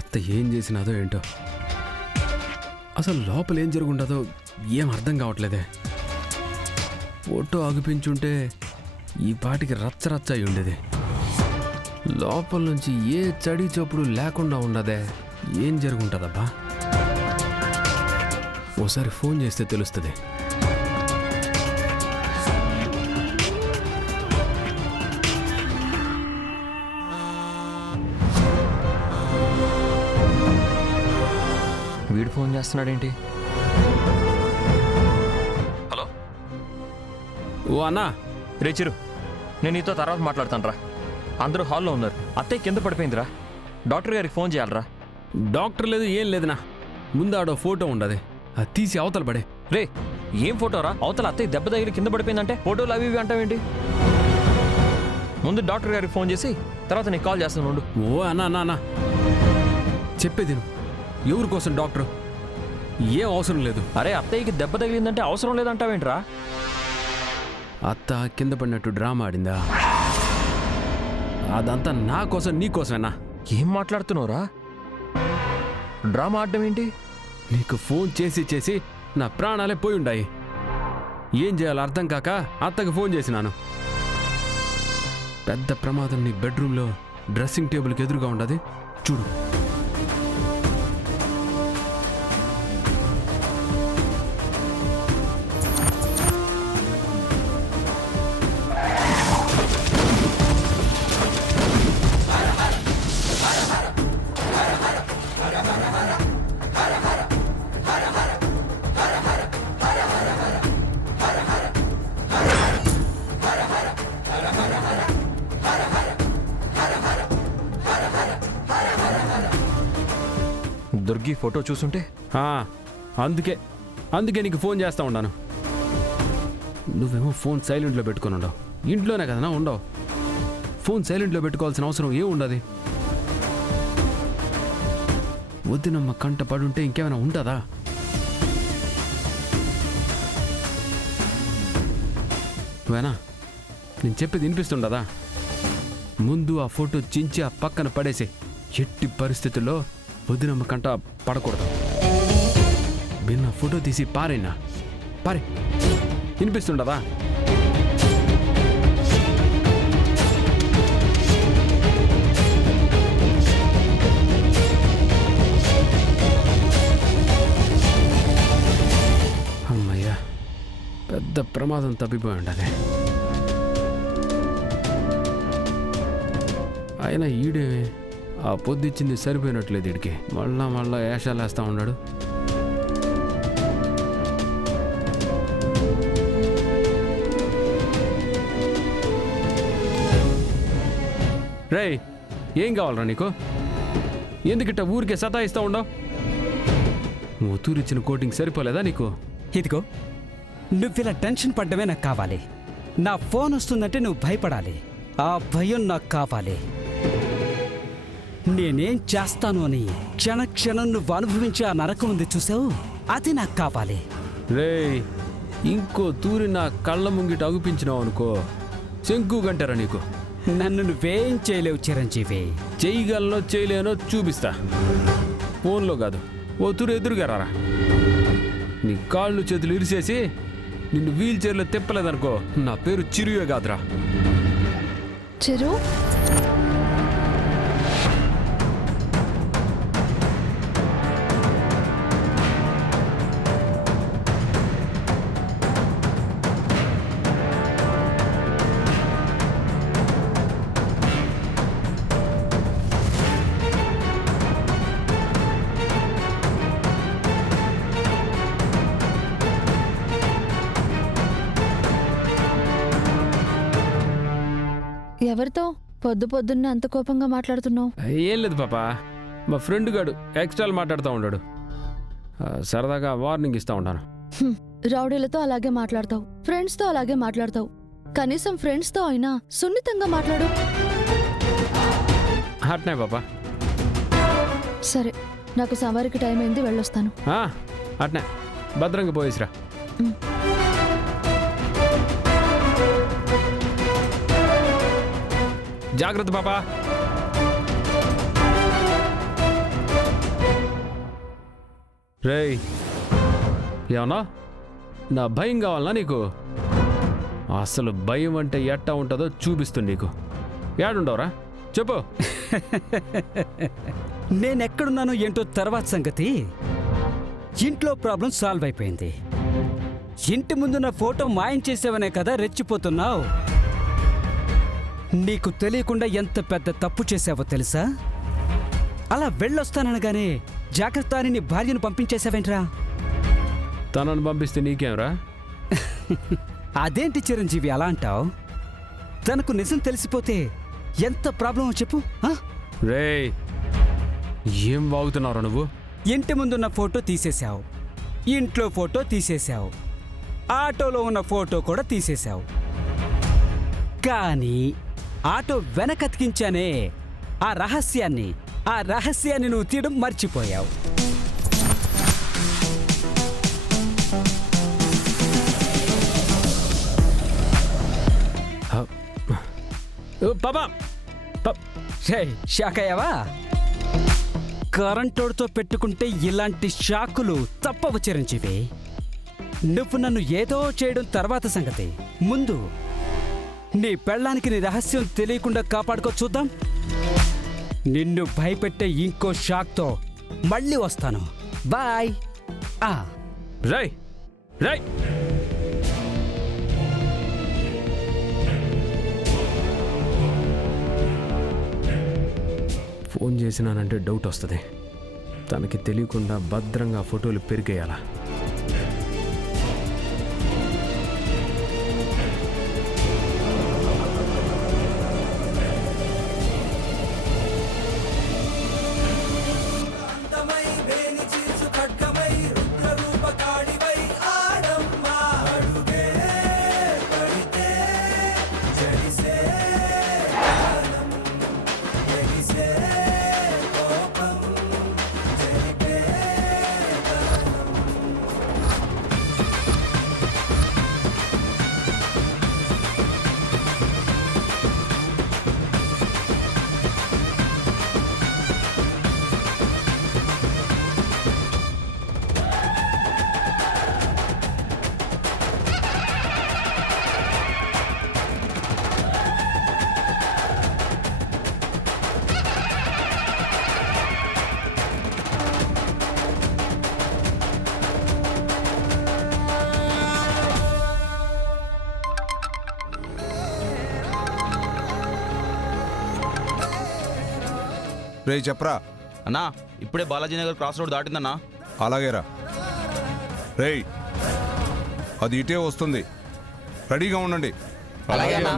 ఎత్త ఏం చేసినాదో ఏంటో, అసలు లోపల ఏం జరుగుండదో ఏం అర్థం కావట్లేదే. ఫోటో ఆగిపించుంటే ఈ పాటికి రచ్చ రచ్చ అయి ఉండేది. లోపల నుంచి ఏ చడి చప్పుడు లేకుండా ఉండదే. ఏం జరుగుంటుందబ్బా? ఓసారి ఫోన్ చేస్తే తెలుస్తుంది. వీడు ఫోన్ చేస్తున్నాడేంటి? హలో, ఓ అన్నా. రే చిరు, నేను నీతో తర్వాత మాట్లాడతాను రా. అందరూ హాల్లో ఉన్నారు. అత్తయ్య కింద పడిపోయిందిరా. డాక్టర్ గారికి ఫోన్ చేయాలరా. డాక్టర్ లేదు ఏం లేదునా, ముందు ఆడో ఫోటో ఉండదు, అది తీసి అవతల పడే. రే, ఏం ఫోటోరా? అవతల అత్తయ్య దెబ్బ తగిలి కింద పడిపోయిందంటే ఫోటోలు అవి ఇవి అంటావేంటి? ముందు డాక్టర్ గారికి ఫోన్ చేసి తర్వాత నీకు కాల్ చేస్తాను ఉండు. ఓ అన్నా అన్నా అన్నా, చెప్పేది ఎవరి కోసం డాక్టర్? ఏం అవసరం లేదు. అరే, అత్తయ్యకి దెబ్బ తగిలిందంటే అవసరం లేదంటావేంట్రా? అత్త కింద పడినట్టు డ్రామా ఆడిందా? అదంతా నా కోసం నీ కోసమేనా? ఏం మాట్లాడుతున్నావురా? డ్రామా ఆడడం ఏంటి? నీకు ఫోన్ చేసి చేసి నా ప్రాణాలే పోయి ఉండాయి. ఏం చేయాలో అర్థం కాక అత్తకి ఫోన్ చేసినాను. పెద్ద ప్రమాదం నీ బెడ్రూమ్లో డ్రెస్సింగ్ టేబుల్కి ఎదురుగా ఉండదు, చూడు. దుర్గి ఫోటో చూసుంటే అందుకే నీకు ఫోన్ చేస్తా ఉన్నాను. నువ్వేమో ఫోన్ సైలెంట్లో పెట్టుకొని ఉండవు. ఇంట్లోనే కదనా ఉండవు. ఫోన్ సైలెంట్లో పెట్టుకోవాల్సిన అవసరం ఏం ఉండదు. వద్దునమ్మ కంట పడుంటే ఇంకేమైనా ఉంటుందా? వేనా, నేను చెప్పేది వినిపిస్తుండదా? ముందు ఆ ఫోటో చించి ఆ పక్కన పడేసి, ఎట్టి పరిస్థితుల్లో వదినమ్మ కంట పడకూడదు. బిన్న ఫోటో తీసి పారేనా, పారే. వినిపిస్తుండదా? అమ్మయ్యా, పెద్ద ప్రమాదం తప్పిపోయి ఉండదే. అయినా ఈడే ఆ పొద్దుచ్చింది సరిపోయినట్లేదు. ఇడికి మళ్ళా ఏషాలు వేస్తా ఉన్నాడు. రేయ్, ఏం కావాలరా నీకు? ఎందుకిట్ట ఊరికే సతాయిస్తా ఉండవు? నువ్వు తూరిచ్చిన కోటింగ్ సరిపోలేదా నీకు? ఇదిగో, నువ్విలా టెన్షన్ పడ్డమే నాకు కావాలి. నా ఫోన్ వస్తుందంటే నువ్వు భయపడాలి. ఆ భయం నాకు కావాలి. నేనేం చేస్తాను అని క్షణక్షణం నువ్వు అనుభవించే ఆ నరకం ఉంది చూసావు, అది నాకు కావాలి. రేయ్, ఇంకో తూరి నా కళ్ళ ముంగిట అగుపించినావు అనుకో, శంకు గంటారా నీకు. నన్ను నువ్వేం చేయలేవు చిరంజీవి. చేయగలనో చేయలేనో చూపిస్తా. ఫోన్లో కాదు, ఓ తూరు ఎదురుగా రారా. నీ కాళ్ళు చేతులు ఇరిసేసి నిన్ను వీల్ చైర్లో తిప్పలేదనుకో, నా పేరు చిరుయే కాదురా. చిరు, ఎవరితో పొద్దున్న అంత కోపంగా మాట్లాడుతున్నావు? ఏం లేదు పాపా, మా ఫ్రెండ్ గాడు ఎక్స్ట్రాలు మాట్లాడుతూ ఉన్నాడు. సరదాగా వార్నింగ్ ఇస్తా ఉంటాను. రౌడీలతో అలాగే మాట్లాడతావు, ఫ్రెండ్స్తో అలాగే మాట్లాడతావు. కనీసం ఫ్రెండ్స్తో అయినా సున్నితంగా మాట్లాడు. అట్నే పాపా. సరే, నాకు సవారికి టైం అయింది, వెళ్ళొస్తాను. అట్నే భద్రంగా పోయేసిరా. జాగ్రత్త పాపా. రేయ్ ఏమన్నా నా భయం కావాలనా నీకు? అసలు భయం అంటే ఎట్టా ఉంటుందో చూపిస్తుంది నీకు. ఏడుండవరా చెప్పు. నేనెక్కడున్నానో ఏంటో తర్వాత సంగతి. ఇంట్లో ప్రాబ్లం సాల్వ్ అయిపోయింది. ఇంటి ముందు నా ఫోటో మాయం చేసావనే కదా రెచ్చిపోతున్నావు. నీకు తెలియకుండా ఎంత పెద్ద తప్పు చేసావో తెలుసా? అలా వెళ్ళొస్తాననగానే జాగ్రత్త అని నీ భార్యను పంపించేశావేంట్రా? తనను పంపిస్తే నీకేంరా? అదేంటి చిరంజీవి అలా అంటావు? తనకు నిజం తెలిసిపోతే ఎంత ప్రాబ్లమో చెప్పు. రేయ్ ఏం వాగుతున్నావు నువ్వు? ఇంటి ముందున్న ఫోటో తీసేశావు, ఇంట్లో ఫోటో తీసేశావు, ఆటోలో ఉన్న ఫోటో కూడా తీసేశావు. కానీ ఆటో వెనకతికించానే ఆ రహస్యాన్ని నువ్వు తీయడం మర్చిపోయావు. పాపా షాక్ అయ్యావా? కరెంటోడితో పెట్టుకుంటే ఇలాంటి షాకులు తప్పవు చిరంజీవి. నువ్వు నన్ను ఏదో చేయడం తర్వాత సంగతి. ముందు నీ పెళ్ళానికి నీ రహస్యం తెలియకుండా కాపాడుకో చూద్దాం. నిన్ను భయపెట్టే ఇంకో షాక్తో మళ్ళీ వస్తాను. బాయ్. రేయ్ రేయ్ ఫోన్ చేసినానంటే డౌట్ వస్తుంది. తనకి తెలియకుండా భద్రంగా ఫోటోలు పెరిగేయాలా. రే చెప్పరా. అన్నా ఇప్పుడే బాలాజీ నగర్ క్రాస్ రోడ్ దాటిందన్నా. అలాగేరా. రేయ్ అది ఇటే వస్తుంది, రెడీగా ఉండండి. అలాగే అన్నా.